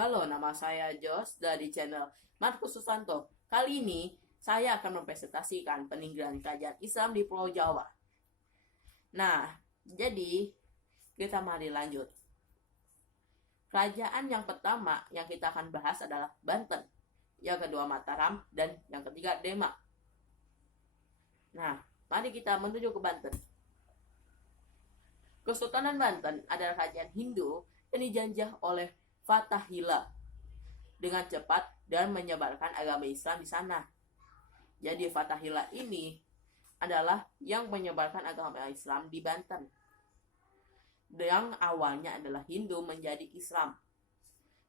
Halo, nama saya Jos dari channel Markus Susanto. Kali ini saya akan mempresentasikan peninggalan kerajaan Islam di Pulau Jawa. Nah, jadi kita mari lanjut. Kerajaan yang pertama yang kita akan bahas adalah Banten, yang kedua Mataram, dan yang ketiga Demak. Nah, mari kita menuju ke Banten. Kesultanan Banten adalah kerajaan Hindu yang dijanjah oleh Fatahillah dengan cepat dan menyebarkan agama Islam di sana. Jadi Fatahillah ini adalah yang menyebarkan agama Islam di Banten. Yang awalnya adalah Hindu menjadi Islam.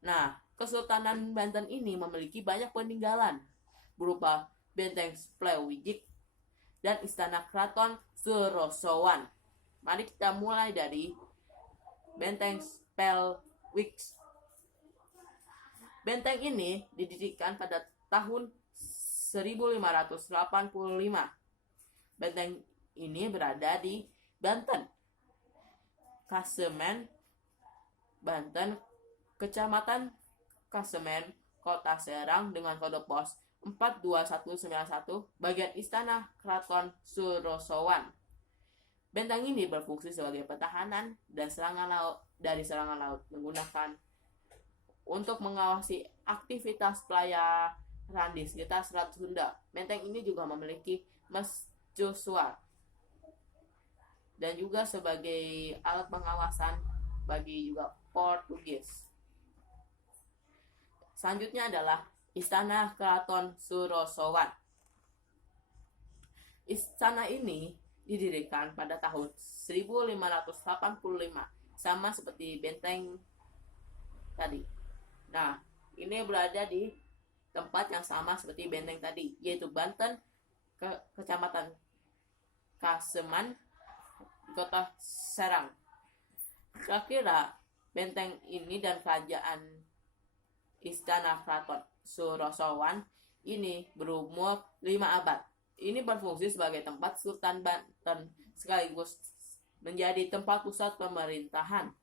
Nah, Kesultanan Banten ini memiliki banyak peninggalan berupa Benteng Splewijik dan Istana Keraton Surosowan. Mari kita mulai dari Benteng Splewijik. Benteng ini didirikan pada tahun 1585. Benteng ini berada di Banten, Kasemen, Banten, Kecamatan Kasemen, Kota Serang dengan kode pos 42191, bagian Istana Keraton Surosowan. Benteng ini berfungsi sebagai pertahanan dan serangan laut menggunakan untuk mengawasi aktivitas pelayaran di sekitar Selat Sunda. Benteng ini juga memiliki mercusuar dan juga sebagai alat pengawasan bagi juga Portugis. Selanjutnya adalah Istana Keraton Surosowan. Istana ini didirikan pada tahun 1585, sama seperti benteng tadi. Nah, ini berada di tempat yang sama seperti benteng tadi, yaitu Banten, Kecamatan Kaseman, Kota Serang. Kira-kira benteng ini dan kerajaan Istana Keraton Surosowan ini berumur 5 abad. Ini berfungsi sebagai tempat Sultan Banten sekaligus menjadi tempat pusat pemerintahan.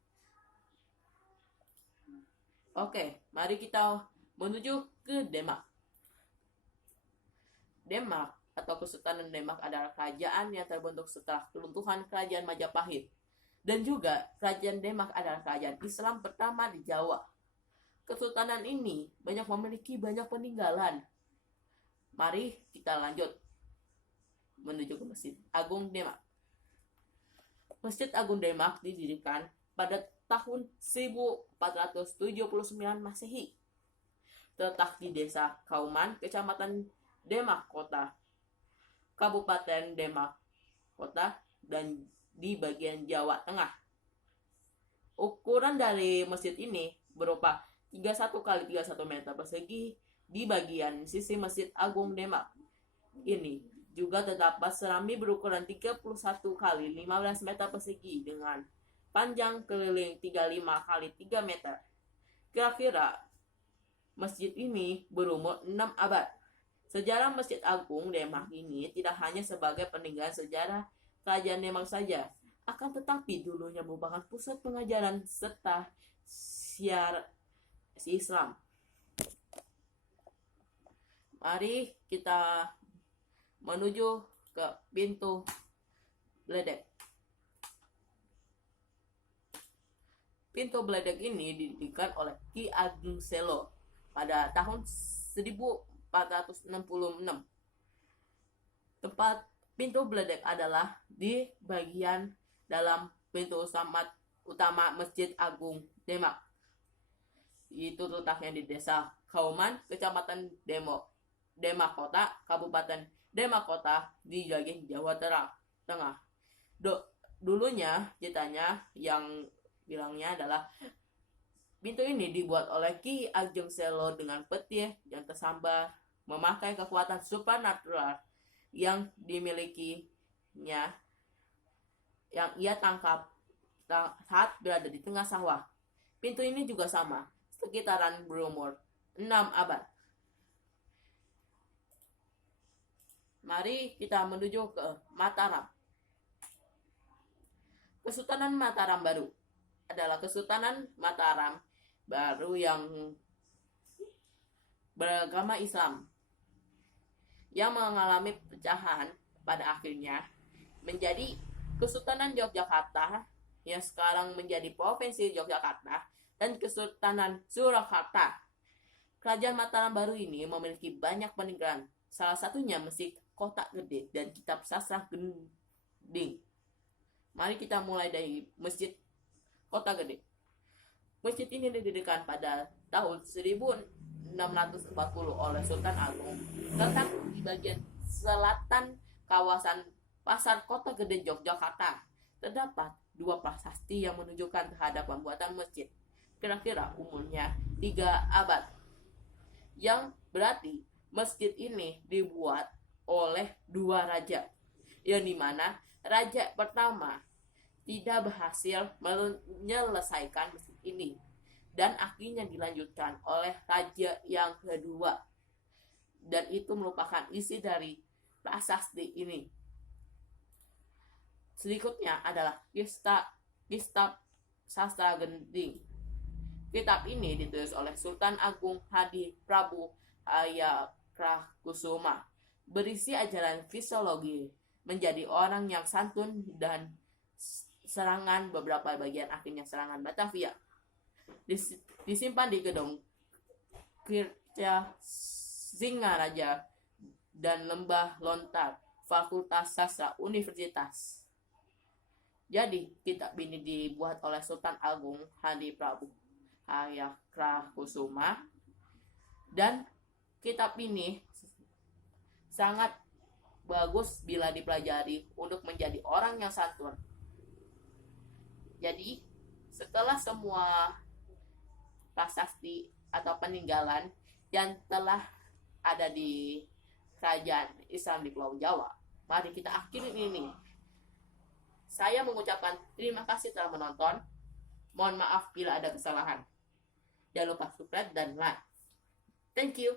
Oke, mari kita menuju ke Demak. Demak atau Kesultanan Demak adalah kerajaan yang terbentuk setelah keruntuhan Kerajaan Majapahit. Dan juga Kerajaan Demak adalah kerajaan Islam pertama di Jawa. Kesultanan ini memiliki banyak peninggalan. Mari kita lanjut menuju ke Masjid Agung Demak. Masjid Agung Demak didirikan pada tahun 1479 Masehi. Terletak di Desa Kauman, Kecamatan Demak Kota, Kabupaten Demak Kota, dan di bagian Jawa Tengah. Ukuran dari masjid ini berupa 31 x 31 meter persegi di bagian sisi Masjid Agung Demak. Ini juga terdapat serambi berukuran 31 x 15 meter persegi dengan panjang keliling 35 x 3 meter. Kira-kira masjid ini berumur 6 abad. Sejarah Masjid Agung Demak ini tidak hanya sebagai peninggalan sejarah Kerajaan Demak saja, akan tetapi dulunya merupakan pusat pengajaran serta siar Islam. Mari kita menuju ke pintu Bledek. Pintu Bledek ini didirikan oleh Ki Ageng Selo pada tahun 1466. Tempat pintu Bledek adalah di bagian dalam pintu utama Masjid Agung Demak. Itu letaknya di Desa Kauman, Kecamatan Demak Kota, Kabupaten Demak Kota, di bagian Jawa Tengah. Dulunya ceritanya yang bilangnya adalah pintu ini dibuat oleh Ki Ageng Selo dengan petir yang tersambar, memakai kekuatan supernatural yang dimilikinya yang ia tangkap saat berada di tengah sawah. Pintu ini juga sama, sekitaran berumur 6 abad. Mari kita menuju ke Mataram. Kesultanan Mataram baru adalah Kesultanan Mataram baru yang beragama Islam yang mengalami pecahan pada akhirnya menjadi Kesultanan Yogyakarta yang sekarang menjadi Provinsi Yogyakarta dan Kesultanan Surakarta. Kerajaan Mataram baru ini memiliki banyak peninggalan, salah satunya Masjid Kota Gede dan Kitab Sastra Gending. Mari kita mulai dari Masjid Kota Gede. Masjid ini didirikan pada tahun 1640 oleh Sultan Agung. Terletak di bagian selatan kawasan Pasar Kota Gede Yogyakarta. Terdapat dua prasasti yang menunjukkan terhadap pembuatan masjid. Kira-kira umurnya 3 abad. Yang berarti masjid ini dibuat oleh 2 raja. Yang dimana raja pertama tidak berhasil menyelesaikan masjid ini. Dan akhirnya dilanjutkan oleh raja yang kedua. Dan itu merupakan isi dari prasasti ini. Berikutnya adalah Kitab Sastra Gending. Kitab ini ditulis oleh Sultan Agung Hadi Prabu Hayakarakusuma. Berisi ajaran fisiologi menjadi orang yang santun dan serangan beberapa bagian akhirnya serangan Batavia. Disimpan di gedung Kirja Singaraja dan Lembah Lontar Fakultas Sastra Universitas. Jadi kitab ini dibuat oleh Sultan Agung Hadi Prabu Hayakarakusuma dan kitab ini sangat bagus bila dipelajari untuk menjadi orang yang santun. Jadi setelah semua prasasti atau peninggalan yang telah ada di kerajaan Islam di Pulau Jawa, mari kita akhiri ini. Saya mengucapkan terima kasih telah menonton. Mohon maaf bila ada kesalahan. Jangan lupa subscribe dan like. Thank you.